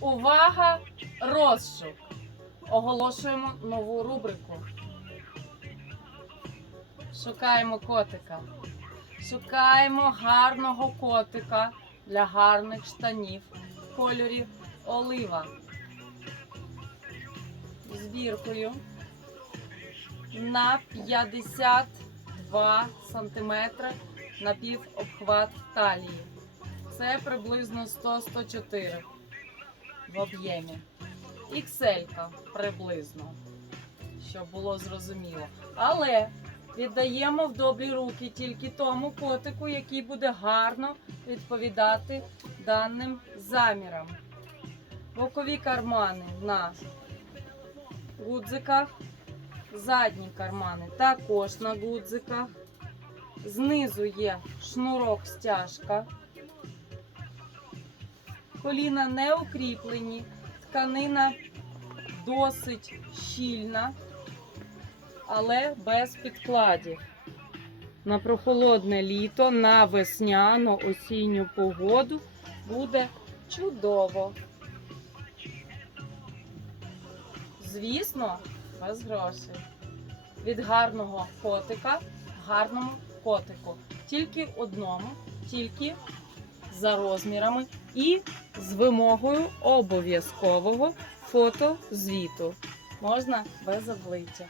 Увага! Розшук! Оголошуємо нову рубрику. Шукаємо котика. Шукаємо гарного котика для гарних штанів в кольорі олива. Збіркою на 52 см напівобхват талії. Це приблизно 100-104 в об'ємі. XL приблизно, щоб було зрозуміло. Але віддаємо в добрі руки тільки тому котику, який буде гарно відповідати даним замірам. Бокові кармани на гудзиках, задні кармани також на гудзиках. Знизу є шнурок стяжка. Коліна не укріплені, тканина досить щільна, але без підкладів. На прохолодне літо, на весняну осінню погоду буде чудово. Звісно, без грошей. Від гарного котика гарному котику. Тільки одному, тільки за розмірами і з вимогою обов'язкового фотозвіту. Можна без обличчя.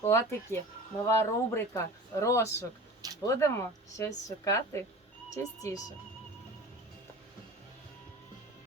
Котики, нова рубрика, розшук. Будемо щось шукати частіше.